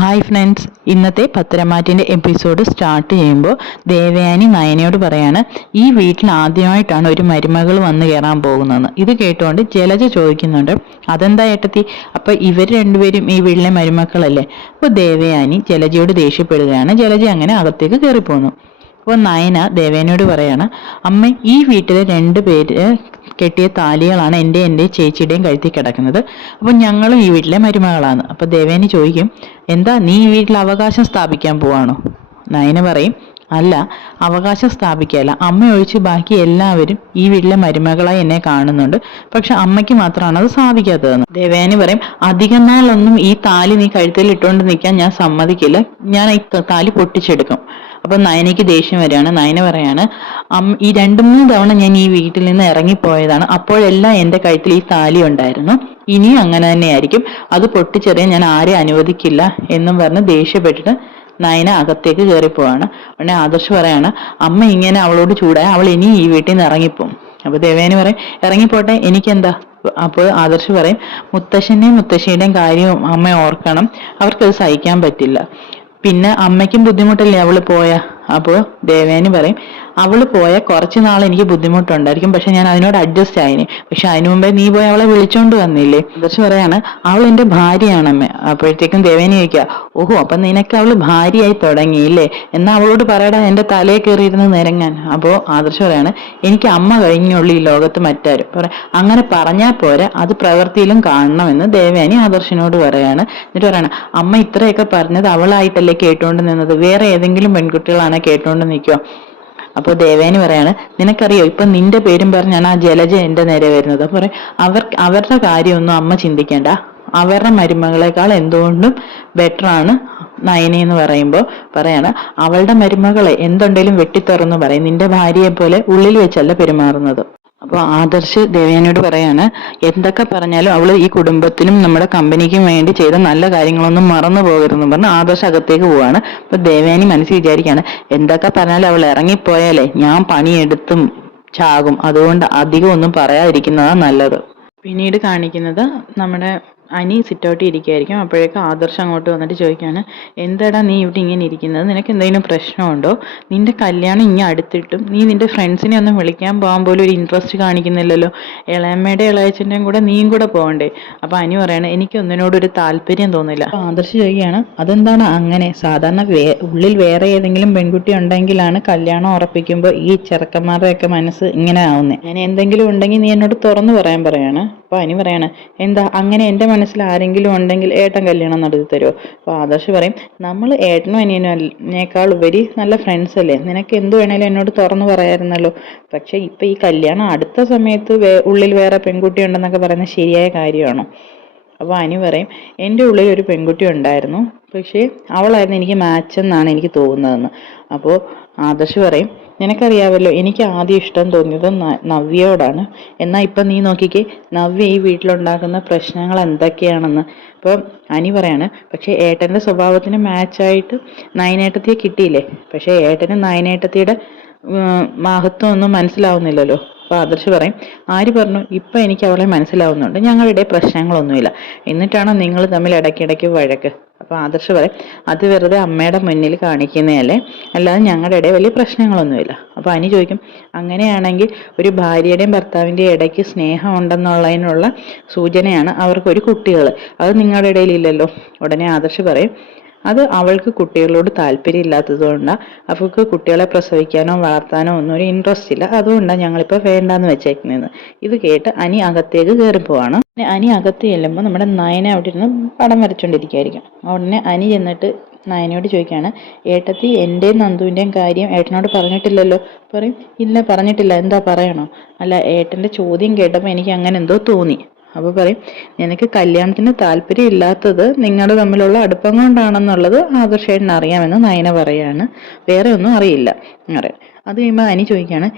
Hi friends, ഇന്നത്തെ പത്തരമാറ്റിൻ്റെ episode start ചെയ്യുമ്പോൾ ദേവയാനി നയനയോട് പറയാണ്, ഈ വീട്ടിൽ ആദ്യമായിട്ടാണ് ഒരു മരുമകൾ വന്ന് കയറാൻ പോകുന്നതെന്ന്. ഇത് കേട്ടുകൊണ്ട് ജലജ ചോദിക്കുന്നുണ്ട്, അതെന്താ ഏട്ടത്തി, അപ്പോൾ ഇവർ രണ്ടുപേരും ഈ വീട്ടിലെ മരുമക്കളല്ലേ? അപ്പോൾ ദേവയാനി ജലജയോട് ദേഷ്യപ്പെടുകയാണ്. ജലജ അങ്ങനെ അകത്തേക്ക് കയറിപ്പോന്നു. അപ്പോൾ നയന ദേവേനയോട് പറയാണ്, അമ്മ, ഈ വീട്ടിലെ രണ്ടുപേര് കെട്ടിയ താലികളാണ് എൻ്റെ ചേച്ചിയുടെയും കഴുത്തിൽ കിടക്കുന്നത്. അപ്പോൾ ഞങ്ങളും ഈ വീട്ടിലെ മരുമകളാണ്. അപ്പോൾ ദേവേനി ചോദിക്കും, എന്താ നീ ഈ വീട്ടിൽ അവകാശം സ്ഥാപിക്കാൻ പോവാണോ? നയന പറയും, അല്ല, അവകാശം സ്ഥാപിക്കുകയല്ല, അമ്മ ഒഴിച്ച് ബാക്കി എല്ലാവരും ഈ വീട്ടിലെ മരുമകളായി എന്നെ കാണുന്നുണ്ട്. പക്ഷെ അമ്മയ്ക്ക് മാത്രമാണ് അത് സാധിക്കാത്തതെന്ന്. ദേവയാനി പറയും, അധികം നാളൊന്നും ഈ താലി നീ കഴുത്തിൽ ഇട്ടുകൊണ്ട് നിൽക്കാൻ ഞാൻ സമ്മതിക്കില്ല, ഞാൻ ഈ താലി പൊട്ടിച്ചെടുക്കും. അപ്പൊ നയനയ്ക്ക് ദേഷ്യം വരികയാണ്. നയന പറയാണ്, ഈ 2-3 തവണ ഞാൻ ഈ വീട്ടിൽ നിന്ന് ഇറങ്ങിപ്പോയതാണ്, അപ്പോഴെല്ലാം എൻ്റെ കഴുത്തിൽ ഈ താലി ഉണ്ടായിരുന്നു, ഇനിയും അങ്ങനെ തന്നെയായിരിക്കും, അത് പൊട്ടിച്ചെറിയാൻ ഞാൻ ആരെ അനുവദിക്കില്ല എന്നും പറഞ്ഞ് ദേഷ്യപ്പെട്ടിട്ട് നയന അകത്തേക്ക് കയറിപ്പോവാണ്. ഉടനെ ആദർശ് പറയാണ്, അമ്മ ഇങ്ങനെ അവളോട് ചൂടായ അവൾ ഇനി ഈ വീട്ടിൽ നിന്ന് ഇറങ്ങിപ്പോവും. അപ്പൊ ദേവേനി പറയും, ഇറങ്ങിപ്പോട്ടെ, എനിക്കെന്താ? അപ്പോൾ ആദർശ് പറയും, മുത്തശ്ശൻ്റെയും മുത്തശ്ശിയുടെയും കാര്യം അമ്മ ഓർക്കണം, അവർക്കത് സഹിക്കാൻ പറ്റില്ല, പിന്നെ അമ്മയ്ക്കും ബുദ്ധിമുട്ടല്ലേ അവള് പോയ. അപ്പോൾ ദേവേനി പറയും, അവള് പോയ കുറച്ച് നാൾ എനിക്ക് ബുദ്ധിമുട്ടുണ്ടായിരിക്കും, പക്ഷെ ഞാൻ അതിനോട് അഡ്ജസ്റ്റ് ആയിന്, പക്ഷെ അതിനു മുമ്പേ നീ പോയി അവളെ വിളിച്ചോണ്ട് വന്നില്ലേ? ആദർശ് പറയാണ്, അവൾ എൻ്റെ ഭാര്യയാണമ്മേ. അപ്പോഴത്തേക്കും ദേവേനി ചോദിക്കുക, ഓഹോ, അപ്പൊ നിനക്ക് അവള് ഭാര്യയായി തുടങ്ങിയില്ലേ, എന്നാ അവളോട് പറയടാ എൻ്റെ തലയിൽ കയറിയിരുന്ന് നിരങ്ങാൻ. അപ്പോൾ ആദർശ് പറയാണ്, എനിക്ക് അമ്മ കഴിഞ്ഞുള്ളൂ ഈ ലോകത്ത് മറ്റാരും. അങ്ങനെ പറഞ്ഞാൽ പോരെ, അത് പ്രവൃത്തിയിലും കാണണമെന്ന് ദേവേനി ആദർശിനോട് പറയാണ്. എന്നിട്ട് പറയാണ്, അമ്മ ഇത്രയൊക്കെ പറഞ്ഞത് അവളായിട്ടല്ലേ കേട്ടോണ്ട് നിന്നത്, വേറെ ഏതെങ്കിലും പെൺകുട്ടികളാണ് കേട്ടോണ്ട് നിൽക്കുക. അപ്പോൾ ദേവേനി പറയാണ്, നിനക്കറിയോ, ഇപ്പൊ നിന്റെ പേരും പറഞ്ഞാണ് ആ ജലജ എന്റെ നേരെ വരുന്നത്. അപ്പൊ അവരുടെ കാര്യമൊന്നും അമ്മ ചിന്തിക്കേണ്ട, അവരുടെ മരുമകളെക്കാൾ എന്തുകൊണ്ടും ബെറ്ററാണ് നയനെന്ന് പറയുമ്പോൾ പറയാണ്, അവളുടെ മരുമകളെ എന്തുണ്ടെങ്കിലും വെട്ടിത്തുറന്ന് പറയും, നിന്റെ ഭാര്യയെ പോലെ ഉള്ളിൽ വെച്ചല്ല പെരുമാറുന്നത്. അപ്പോൾ ആദർശ് ദേവയാനിയോട് പറയാണ്, എന്തൊക്കെ പറഞ്ഞാലും അവള് ഈ കുടുംബത്തിനും നമ്മുടെ കമ്പനിക്കും വേണ്ടി ചെയ്ത നല്ല കാര്യങ്ങളൊന്നും മറന്നു പോകരുതെന്ന് പറഞ്ഞ് ആദർശ് അകത്തേക്ക് പോവാണ്. അപ്പൊ ദേവയാനി മനസ്സിൽ വിചാരിക്കുകയാണ്, എന്തൊക്കെ പറഞ്ഞാലും അവൾ ഇറങ്ങിപ്പോയാലേ ഞാൻ പണിയെടുത്തും ചാകും, അതുകൊണ്ട് അധികം ഒന്നും പറയാതിരിക്കുന്നതാണ് നല്ലത്. പിന്നീട് കാണിക്കുന്നത് നമ്മുടെ അനി സിറ്റൗട്ടി ഇരിക്കുകയായിരിക്കും. അപ്പോഴേക്കും ആദർശം അങ്ങോട്ട് വന്നിട്ട് ചോദിക്കുകയാണ്, എന്താടാ നീ ഇവിടെ ഇങ്ങനെ ഇരിക്കുന്നത്, നിനക്ക് എന്തെങ്കിലും പ്രശ്നമുണ്ടോ? നിന്റെ കല്യാണം ഇങ്ങനെ അടുത്തിട്ടും നീ നിന്റെ ഫ്രണ്ട്സിനെ ഒന്നും വിളിക്കാൻ പോകാൻ പോലും ഒരു ഇൻട്രസ്റ്റ് കാണിക്കുന്നില്ലല്ലോ, ഇളയമ്മയുടെ ഇളയച്ചൻ്റെയും കൂടെ നീയും കൂടെ പോകണ്ടേ? അപ്പൊ അനി പറയണേ, എനിക്ക് ഒന്നിനോടൊരു താല്പര്യം തോന്നില്ല. അപ്പൊ ആദർശ് ചോദിക്കുകയാണ്, അതെന്താണ് അങ്ങനെ? സാധാരണ ഉള്ളിൽ വേറെ ഏതെങ്കിലും പെൺകുട്ടി ഉണ്ടെങ്കിലാണ് കല്യാണം ഉറപ്പിക്കുമ്പോൾ ഈ ചെറുക്കന്മാരുടെയൊക്കെ മനസ്സ് ഇങ്ങനെ ആവുന്നത്. അങ്ങനെ എന്തെങ്കിലും ഉണ്ടെങ്കിൽ നീ എന്നോട് തുറന്നു പറയാൻ പറയാണ്. അപ്പൊ അനി പറയാണ്, എന്താ അങ്ങനെ എൻ്റെ മനസ്സിൽ ആരെങ്കിലും ഉണ്ടെങ്കിൽ ഏട്ടൻ കല്യാണം നടത്തി തരുമോ? അപ്പോൾ ആദർശ് പറയും, നമ്മൾ ഏട്ടനും അനിയനേക്കാൾ ഉപരി നല്ല ഫ്രണ്ട്സ് അല്ലേ, നിനക്ക് എന്ത് വേണേലും എന്നോട് തുറന്നു പറയാമായിരുന്നല്ലോ, പക്ഷെ ഇപ്പൊ ഈ കല്യാണം അടുത്ത സമയത്ത് ഉള്ളിൽ വേറെ പെൺകുട്ടി ഉണ്ടെന്നൊക്കെ പറയുന്നത് ശരിയായ കാര്യമാണോ? അപ്പോൾ അനി പറയും, എൻ്റെ ഉള്ളിൽ ഒരു പെൺകുട്ടി ഉണ്ടായിരുന്നു, പക്ഷേ അവളായിരുന്നു എനിക്ക് മാച്ച് എന്നാണ് എനിക്ക് തോന്നുന്നതെന്ന്. അപ്പോൾ ആദർശ് പറയും, നിനക്കറിയാമല്ലോ എനിക്ക് ആദ്യം ഇഷ്ടം തോന്നിയത് നവ്യയോടാണ്, എന്നാൽ ഇപ്പം നീ നോക്കിക്കേ, നവ്യ ഈ വീട്ടിലുണ്ടാക്കുന്ന പ്രശ്നങ്ങൾ എന്തൊക്കെയാണെന്ന്. ഇപ്പം അനി പറയാണ്, പക്ഷേ ഏട്ടൻ്റെ സ്വഭാവത്തിന് മാച്ചായിട്ട് നയനേട്ടത്തിയെ കിട്ടിയില്ലേ, പക്ഷേ ഏട്ടന് നയനേട്ടത്തിയുടെ മഹത്വം ഒന്നും മനസ്സിലാവുന്നില്ലല്ലോ. അപ്പോൾ ആദർശ് പറയും, ആര് പറഞ്ഞു, ഇപ്പം എനിക്ക് അവളെ മനസ്സിലാവുന്നുണ്ട്, ഞങ്ങളുടെ പ്രശ്നങ്ങളൊന്നുമില്ല, എന്നിട്ടാണോ നിങ്ങൾ തമ്മിൽ ഇടയ്ക്കിടയ്ക്ക് വഴക്ക്? അപ്പോൾ ആദർശ് പറയും, അത് വെറുതെ അമ്മയുടെ മുന്നിൽ കാണിക്കുന്നതല്ലേ, അല്ലാതെ ഞങ്ങളുടെ ഇടയിൽ വലിയ പ്രശ്നങ്ങളൊന്നുമില്ല. അപ്പോൾ അനി ചോദിക്കും, അങ്ങനെയാണെങ്കിൽ ഒരു ഭാര്യയുടെയും ഭർത്താവിൻ്റെയും ഇടയ്ക്ക് സ്നേഹം ഉണ്ടെന്നുള്ളതിനുള്ള സൂചനയാണ് അവർക്കൊരു കുട്ടികൾ, അത് നിങ്ങളുടെ ഇടയിൽ ഇല്ലല്ലോ. ഉടനെ ആദർശ് പറയും, അത് അവൾക്ക് കുട്ടികളോട് താല്പര്യം ഇല്ലാത്തത് കൊണ്ടാണ്, അവൾക്ക് കുട്ടികളെ പ്രസവിക്കാനോ വളർത്താനോ ഒന്നും ഒരു ഇൻട്രസ്റ്റ് ഇല്ല, അതുകൊണ്ടാണ് ഞങ്ങളിപ്പോൾ വേണ്ടാന്ന് വെച്ചേക്കുന്നതെന്ന്. ഇത് കേട്ട് അനി അകത്തേക്ക് കയറി പോവാണ്. അനി അകത്ത് ചെല്ലുമ്പോൾ നമ്മുടെ നയന അവിടെ ഇരുന്ന് പടം വരച്ചോണ്ടിരിക്കുകയായിരിക്കും. ഉടനെ അനി ചെന്നിട്ട് നയനയോട് ചോദിക്കുകയാണ്, ഏട്ടത്തി എൻ്റെയും നന്ദുവിൻ്റെയും കാര്യം ഏട്ടനോട് പറഞ്ഞിട്ടില്ലല്ലോ? പറയും, ഇല്ല പറഞ്ഞിട്ടില്ല, എന്താ പറയണോ? അല്ല, ഏട്ടൻ്റെ ചോദ്യം കേട്ടപ്പോൾ എനിക്ക് അങ്ങനെ എന്തോ തോന്നി. അപ്പോൾ പറയും, നിനക്ക് കല്യാണത്തിന് താല്പര്യം ഇല്ലാത്തത് നിങ്ങളുടെ തമ്മിലുള്ള അടുപ്പം കൊണ്ടാണെന്നുള്ളത് ആദർശേട്ടന് അറിയാമെന്ന് നയന പറയാണ്, വേറെ ഒന്നും അറിയില്ല അറിയാം. അത് കഴിയുമ്പോൾ അനി ചോദിക്കുകയാണ്,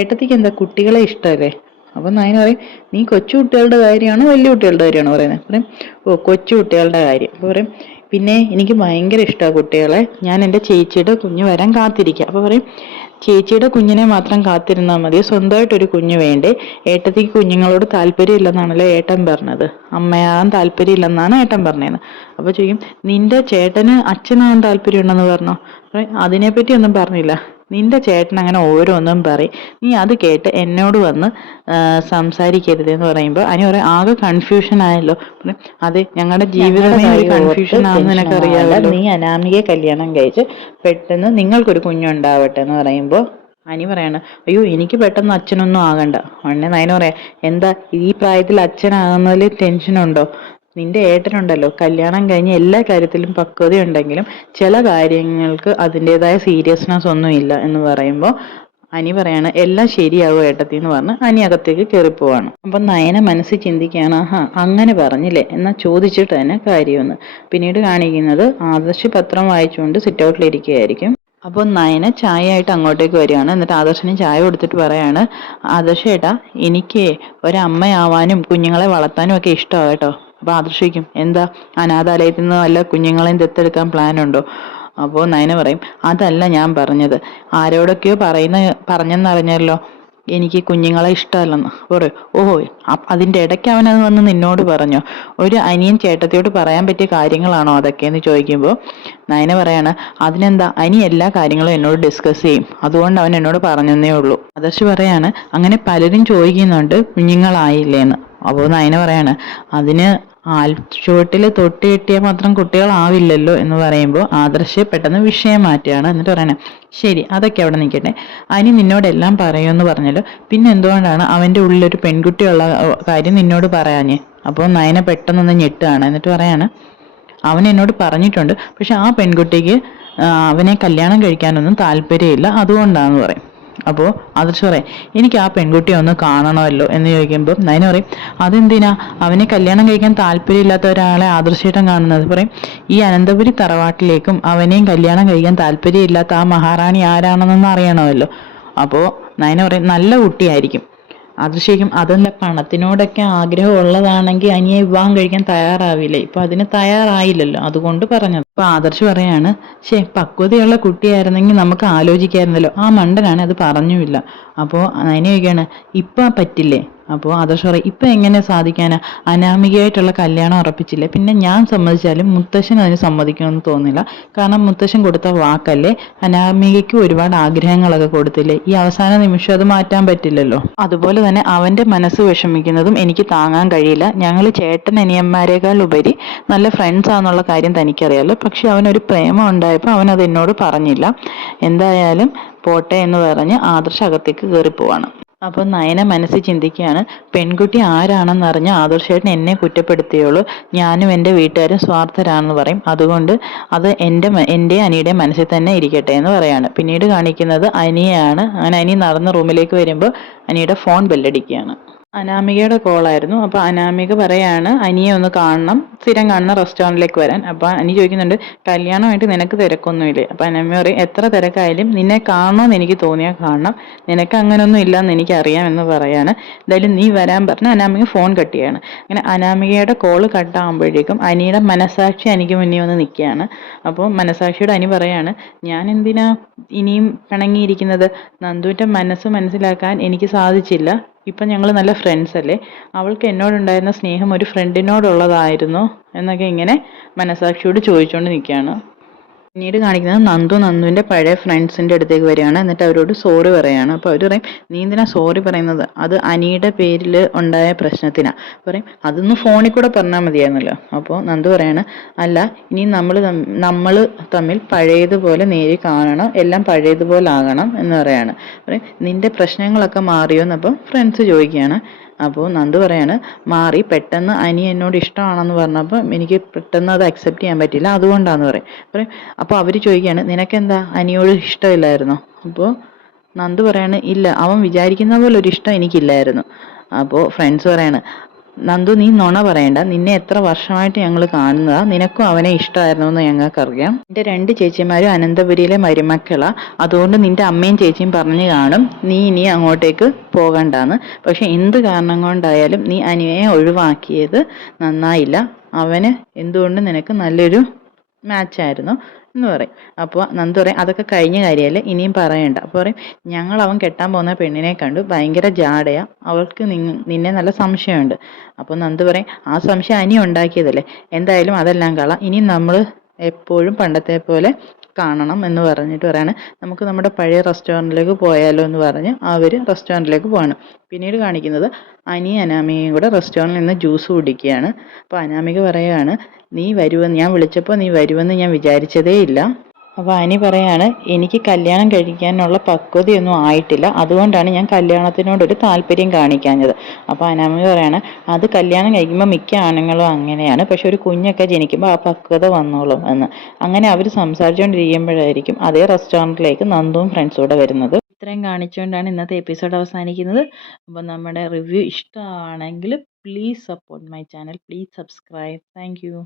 ഏട്ടത്തിക്ക് എന്താ കുട്ടികളെ ഇഷ്ടമല്ലേ? അപ്പം നയന പറയും, നീ കൊച്ചു കുട്ടികളുടെ കാര്യമാണോ വലിയ കുട്ടികളുടെ കാര്യമാണോ പറയുന്നത്? പറയും, ഓ കൊച്ചു കുട്ടികളുടെ കാര്യം. അപ്പോൾ പറയും, പിന്നെ എനിക്ക് ഭയങ്കര ഇഷ്ടമാണ് കുട്ടികളെ. ഞാൻ എൻ്റെ ചേച്ചിയുടെ കുഞ്ഞ് വരാൻ കാത്തിരിക്കുക. അപ്പോൾ പറയും ചേച്ചിയുടെ കുഞ്ഞിനെ മാത്രം കാത്തിരുന്നാൽ മതി, സ്വന്തമായിട്ടൊരു കുഞ്ഞ് വേണ്ടേ? ഏട്ടത്തിക്ക് കുഞ്ഞുങ്ങളോട് താല്പര്യമില്ലെന്നാണല്ലോ ഏട്ടൻ പറഞ്ഞത്, അമ്മയാകാൻ താല്പര്യമില്ലെന്നാണ് ഏട്ടൻ പറഞ്ഞത്. അപ്പോൾ ചോദിക്കും നിന്റെ ചേട്ടന് അച്ഛനാകാൻ താല്പര്യമുണ്ടെന്ന് പറഞ്ഞോ? അതിനെപ്പറ്റി ഒന്നും പറഞ്ഞില്ല. നിന്റെ ചേട്ടൻ അങ്ങനെ ഓരോന്നും പറയും, നീ അത് കേട്ട് എന്നോട് വന്ന് സംസാരിക്കരുതെന്ന് പറയുമ്പോൾ അനി പറയും ആകെ കൺഫ്യൂഷൻ ആയല്ലോ. അതെ, ഞങ്ങളുടെ ജീവിതമേ ഒരു കൺഫ്യൂഷൻ ആണെന്ന് നിനക്കറിയാമല്ലോ. നീ അനാമികയെ കല്യാണം കഴിച്ച് പെട്ടെന്ന് നിങ്ങൾക്കൊരു കുഞ്ഞുണ്ടാവട്ടെ എന്ന് പറയുമ്പോൾ അനി പറയാണ് അയ്യോ എനിക്ക് പെട്ടെന്ന് അച്ഛനൊന്നും ആകണ്ട. ഉടനെ നയന പറയാം എന്താ ഈ പ്രായത്തിൽ അച്ഛനാകുന്നതിൽ ടെൻഷനുണ്ടോ? നിന്റെ ഏട്ടനുണ്ടല്ലോ, കല്യാണം കഴിഞ്ഞ് എല്ലാ കാര്യത്തിലും പക്വതയുണ്ടെങ്കിലും ചില കാര്യങ്ങൾക്ക് അതിൻ്റെതായ സീരിയസ്നെസ് ഒന്നും ഇല്ല എന്ന് പറയുമ്പോൾ അനി പറയാണ് എല്ലാം ശരിയാവും ഏട്ടത്തി എന്ന് പറഞ്ഞ് അനി അകത്തേക്ക് കയറിപ്പോവാണ്. അപ്പം നയന മനസ്സിൽ ചിന്തിക്കുകയാണ് ആഹാ അങ്ങനെ പറഞ്ഞില്ലേ എന്നാൽ ചോദിച്ചിട്ട് തന്നെ കാര്യമെന്ന്. പിന്നീട് കാണിക്കുന്നത് ആദർശ് പത്രം വായിച്ചുകൊണ്ട് സിറ്റ് ഔട്ടിലിരിക്കുകയായിരിക്കും. അപ്പോൾ നയന ചായ ആയിട്ട് അങ്ങോട്ടേക്ക് വരികയാണ്. എന്നിട്ട് ആദർശിന് ചായ കൊടുത്തിട്ട് പറയാണ് ആദർശ് ഏട്ടാ എനിക്ക് ഒരമ്മയാവാനും കുഞ്ഞുങ്ങളെ വളർത്താനും ഒക്കെ ഇഷ്ടമാണ് കേട്ടോ. അപ്പോൾ ആദർശിക്കും എന്താ അനാഥാലയത്തിൽ നിന്ന് വല്ല കുഞ്ഞുങ്ങളെയും ദത്തെടുക്കാൻ പ്ലാൻ ഉണ്ടോ? അപ്പോൾ നയന പറയും അതല്ല ഞാൻ പറഞ്ഞത്, ആരോടൊക്കെയോ പറഞ്ഞെന്നറിഞ്ഞല്ലോ എനിക്ക് കുഞ്ഞുങ്ങളെ ഇഷ്ടമല്ലെന്ന്. പറയും ഓഹോ അതിൻ്റെ ഇടയ്ക്ക് അവനത് വന്ന് നിന്നോട് പറഞ്ഞോ? ഒരു അനിയൻ ചേട്ടത്തിയോട് പറയാൻ പറ്റിയ കാര്യങ്ങളാണോ അതൊക്കെ എന്ന് ചോദിക്കുമ്പോൾ നയന പറയാണ് അതിനെന്താ, അനി എല്ലാ കാര്യങ്ങളും എന്നോട് ഡിസ്കസ് ചെയ്യും, അതുകൊണ്ട് അവൻ എന്നോട് പറഞ്ഞെന്നേ ഉള്ളൂ. ആദർശ് പറയാണ് അങ്ങനെ പലരും ചോദിക്കുന്നുണ്ട് കുഞ്ഞുങ്ങളായില്ലേന്ന്. അപ്പോൾ നയന പറയാണ് അതിന് ചുവട്ടിൽ തൊട്ട് കെട്ടിയാൽ മാത്രം കുട്ടികളാവില്ലല്ലോ എന്ന് പറയുമ്പോൾ ആദർശ് പെട്ടെന്ന് വിഷയം മാറ്റുകയാണ്. എന്നിട്ട് പറയണേ ശരി അതൊക്കെ അവിടെ നിൽക്കട്ടെ, അനി നിന്നോടെല്ലാം പറയുമെന്ന് പറഞ്ഞല്ലോ, പിന്നെ എന്തുകൊണ്ടാണ് അവൻ്റെ ഉള്ളിലൊരു പെൺകുട്ടിയുള്ള കാര്യം നിന്നോട് പറയാഞ്ഞേ? അപ്പോൾ നയന പെട്ടെന്നൊന്ന് ഞെട്ടുകയാണ്. എന്നിട്ട് പറയാണ് അവൻ എന്നോട് പറഞ്ഞിട്ടുണ്ട്, പക്ഷെ ആ പെൺകുട്ടിക്ക് അവനെ കല്യാണം കഴിക്കാനൊന്നും താല്പര്യമില്ല, അതുകൊണ്ടാണെന്ന് പറയും. അപ്പോൾ ആദർശ് പറയും എനിക്ക് ആ പെൺകുട്ടിയെ ഒന്ന് കാണണമല്ലോ എന്ന് ചോദിക്കുമ്പോൾ നയന പറയും അതെന്തിനാ അവനെ കല്യാണം കഴിക്കാൻ താല്പര്യമില്ലാത്ത ഒരാളെ ആദർശേട്ടൻ കാണുന്നത്? പറയും ഈ അനന്തപുരി തറവാട്ടിലേക്കും അവനെയും കല്യാണം കഴിക്കാൻ താല്പര്യമില്ലാത്ത ആ മഹാറാണി ആരാണെന്നൊന്ന് അറിയണമല്ലോ. അപ്പോൾ നയന പറയും നല്ല കുട്ടിയായിരിക്കും. ആദർശിക്കും അതല്ല പണത്തിനോടൊക്കെ ആഗ്രഹം ഉള്ളതാണെങ്കിൽ അനിയെ വിവാഹം കഴിക്കാൻ തയ്യാറാവില്ലേ, ഇപ്പൊ അതിന് തയ്യാറായില്ലല്ലോ, അതുകൊണ്ട് പറഞ്ഞത്. അപ്പൊ ആദർശ് പറയാണ് പക്വതയുള്ള കുട്ടിയായിരുന്നെങ്കിൽ നമുക്ക് ആലോചിക്കായിരുന്നല്ലോ, ആ മണ്ടനാണ് അത് പറഞ്ഞുമില്ല. അപ്പോൾ നയന ചോദിക്കുകയാണ് ഇപ്പൊ പറ്റില്ലേ? അപ്പോൾ ആദർശ് പറയും ഇപ്പൊ എങ്ങനെ സാധിക്കാനാ, അനാമികയായിട്ടുള്ള കല്യാണം ഉറപ്പിച്ചില്ലേ, പിന്നെ ഞാൻ സമ്മതിച്ചാലും മുത്തശ്ശൻ അതിന് സമ്മതിക്കുമെന്ന് തോന്നില്ല, കാരണം മുത്തശ്ശൻ കൊടുത്ത വാക്കല്ലേ. അനാമികയ്ക്ക് ഒരുപാട് ആഗ്രഹങ്ങളൊക്കെ കൊടുത്തില്ലേ, ഈ അവസാന നിമിഷം അത് മാറ്റാൻ പറ്റില്ലല്ലോ. അതുപോലെ തന്നെ അവന്റെ മനസ്സ് വിഷമിക്കുന്നതും എനിക്ക് താങ്ങാൻ കഴിയില്ല. ഞങ്ങൾ ചേട്ടൻ അനിയന്മാരെക്കാൾ ഉപരി നല്ല ഫ്രണ്ട്സ് ആണെന്നുള്ള കാര്യം തനിക്കറിയാലോ, പക്ഷെ അവനൊരു പ്രേമം ഉണ്ടായപ്പോൾ അവൻ അത് എന്നോട് പറഞ്ഞില്ല. എന്തായാലും പോട്ടെ എന്ന് പറഞ്ഞ് ആദർശ് അകത്തേക്ക് കയറിപ്പോവാണ്. അപ്പോൾ നയന മനസ്സിൽ ചിന്തിക്കുകയാണ് പെൺകുട്ടി ആരാണെന്നറിഞ്ഞ് ആദർശേട്ടൻ എന്നെ കുറ്റപ്പെടുത്തിയുള്ളൂ, ഞാനും എൻ്റെ വീട്ടുകാരും സ്വാർത്ഥരാണെന്ന് പറയും, അതുകൊണ്ട് അത് എൻ്റെ അനിയുടെ മനസ്സിൽ തന്നെ ഇരിക്കട്ടെ എന്ന് പറയാണ്. പിന്നീട് കാണിക്കുന്നത് അനിയാണ്. അങ്ങനെ അനി നടന്ന് റൂമിലേക്ക് വരുമ്പോൾ അനിയുടെ ഫോൺ ബെല്ലടിക്കുകയാണ്. അനാമികയുടെ കോളായിരുന്നു. അപ്പോൾ അനാമിക പറയാണ് അനിയെ ഒന്ന് കാണണം, സ്ഥിരം കാണുന്ന റെസ്റ്റോറൻറ്റിലേക്ക് വരാൻ. അപ്പോൾ അനി ചോദിക്കുന്നുണ്ട് കല്യാണമായിട്ട് നിനക്ക് തിരക്കൊന്നുമില്ലേ? അപ്പോൾ അനാമിക പറയും എത്ര തിരക്കായാലും നിന്നെ കാണണമെന്ന് എനിക്ക് തോന്നിയാൽ കാണണം, നിനക്ക് അങ്ങനെയൊന്നും ഇല്ലയെന്ന് എനിക്കറിയാം എന്ന് പറയാണ്. എന്തായാലും നീ വരാൻ പറഞ്ഞ് അനാമിക ഫോൺ കട്ട് ചെയ്യാണ്. അങ്ങനെ അനാമികയുടെ കോള് കട്ടാകുമ്പോഴേക്കും അനിയുടെ മനസാക്ഷി എനിക്ക് മുന്നിൽ വന്ന് നിൽക്കുകയാണ്. അപ്പോൾ മനസാക്ഷിയോട് അനി പറയാണ് ഞാൻ എന്തിനാ ഇനിയും പിണങ്ങിയിരിക്കുന്നത്, നന്ദുവിൻ്റെ മനസ്സ് മനസ്സിലാക്കാൻ എനിക്ക് സാധിച്ചില്ല, ഇപ്പം ഞങ്ങൾ നല്ല ഫ്രണ്ട്സ് അല്ലേ, അവൾക്ക് എന്നോടുണ്ടായിരുന്ന സ്നേഹം ഒരു ഫ്രണ്ടിനോടുള്ളതായിരുന്നു എന്നൊക്കെ ഇങ്ങനെ മനസാക്ഷിയോട് ചോദിച്ചുകൊണ്ട് നിൽക്കുകയാണ്. പിന്നീട് കാണിക്കുന്നത് നന്ദുവിൻ്റെ പഴയ ഫ്രണ്ട്സിൻ്റെ അടുത്തേക്ക് വരികയാണ്. എന്നിട്ട് അവരോട് സോറി പറയുകയാണ്. അപ്പോൾ അവർ പറയും നീ എന്തിനാ സോറി പറയുന്നത്, അത് അനിയുടെ പേരിൽ ഉണ്ടായ പ്രശ്നത്തിനാണ്. പറയും അതൊന്ന് ഫോണിൽ കൂടെ പറഞ്ഞാൽ മതിയായിരുന്നല്ലോ. അപ്പോൾ നന്ദു പറയാണ് അല്ല ഇനി നമ്മൾ തമ്മിൽ പഴയതുപോലെ നേരി കാണണം, എല്ലാം പഴയതുപോലെ ആകണം എന്ന് പറയാണ്. പറയും നിന്റെ പ്രശ്നങ്ങളൊക്കെ മാറിയോ എന്നപ്പം ഫ്രണ്ട്സ് ചോദിക്കുകയാണ്. അപ്പോൾ നന്ദു പറയാണ് മാറി, പെട്ടെന്ന് അനി എന്നോട് ഇഷ്ടമാണെന്ന് പറഞ്ഞപ്പോൾ എനിക്ക് പെട്ടെന്ന് അത് അക്സെപ്റ്റ് ചെയ്യാൻ പറ്റില്ല, അതുകൊണ്ടാന്ന് പറയും. അപ്പോൾ അവർ ചോദിക്കുകയാണ് നിനക്കെന്താ അനിയോട് ഇഷ്ടമില്ലായിരുന്നോ? അപ്പോൾ നന്ദു പറയാണ് ഇല്ല, അവൻ വിചാരിക്കുന്ന പോലെ ഒരു ഇഷ്ടം എനിക്കില്ലായിരുന്നു. അപ്പോൾ ഫ്രണ്ട്സ് പറയാണ് നന്ദു നീ നുണ പറയണ്ട, നിന്നെ എത്ര വർഷമായിട്ട് ഞങ്ങൾ കാണുന്നതാ, നിനക്കും അവനെ ഇഷ്ടമായിരുന്നു എന്ന് ഞങ്ങൾക്കറിയാം. നിന്റെ 2 ചേച്ചിമാരും അനന്തപുരിയിലെ മരുമക്കളാ, അതുകൊണ്ട് നിന്റെ അമ്മയും ചേച്ചിയും പറഞ്ഞു കാണും നീ ഇനി അങ്ങോട്ടേക്ക് പോകണ്ടാന്ന്. പക്ഷെ എന്ത് കാരണം കൊണ്ടായാലും നീ അനിയെ ഒഴിവാക്കിയത് നന്നായില്ല, അവന് എന്തുകൊണ്ട് നിനക്ക് നല്ലൊരു മാച്ചായിരുന്നു എന്ന് പറയും. അപ്പോൾ നന്ദു പറയും അതൊക്കെ കഴിഞ്ഞ കാര്യമല്ലേ, ഇനിയും പറയണ്ട. അപ്പോൾ പറയും അവൻ കെട്ടാൻ പോകുന്ന പെണ്ണിനെ കണ്ടു ഭയങ്കര ജാടയാ, അവൾക്ക് നിന്നെ നല്ല സംശയമുണ്ട്. അപ്പോൾ നന്ദു പറയും ആ സംശയം അനി ഉണ്ടാക്കിയതല്ലേ, എന്തായാലും അതെല്ലാം കളാം, ഇനി നമ്മൾ എപ്പോഴും പണ്ടത്തെ പോലെ കാണണം എന്ന് പറഞ്ഞിട്ട് പറയാണ് നമുക്ക് നമ്മുടെ പഴയ റെസ്റ്റോറൻറ്റിലേക്ക് പോയാലോ എന്ന് പറഞ്ഞ് അവർ റെസ്റ്റോറൻറ്റിലേക്ക് പോവാണ്. പിന്നീട് കാണിക്കുന്നത് അനിയും അനാമികയും കൂടെ റെസ്റ്റോറൻറ്റിൽ നിന്ന് ജ്യൂസ് കുടിക്കുകയാണ്. അപ്പോൾ അനാമിക പറയുകയാണ് നീ വരുമെന്ന്, ഞാൻ വിളിച്ചപ്പോൾ നീ വരുമെന്ന് ഞാൻ വിചാരിച്ചതേ ഇല്ല. അപ്പോൾ അനി പറയാണ് എനിക്ക് കല്യാണം കഴിക്കാനുള്ള പക്വതയൊന്നും ആയിട്ടില്ല, അതുകൊണ്ടാണ് ഞാൻ കല്യാണത്തിനോടൊരു താല്പര്യം കാണിക്കാഞ്ഞത്. അപ്പോൾ അനാമിക പറയാണ് അത് കല്യാണം കഴിക്കുമ്പോൾ മിക്ക ആണുങ്ങളും അങ്ങനെയാണ്, പക്ഷെ ഒരു കുഞ്ഞൊക്കെ ജനിക്കുമ്പോൾ ആ പക്വത വന്നോളും എന്ന്. അങ്ങനെ അവർ സംസാരിച്ചുകൊണ്ടിരിക്കുമ്പോഴായിരിക്കും അതേ റെസ്റ്റോറൻറ്റിലേക്ക് നന്ദുവും ഫ്രണ്ട്സും കൂടെ വരുന്നത്. ഇത്രയും കാണിച്ചുകൊണ്ടാണ് ഇന്നത്തെ എപ്പിസോഡ് അവസാനിക്കുന്നത്. അപ്പോൾ നമ്മുടെ റിവ്യൂ ഇഷ്ടമാണെങ്കിൽ please support my channel, please subscribe. Thank you.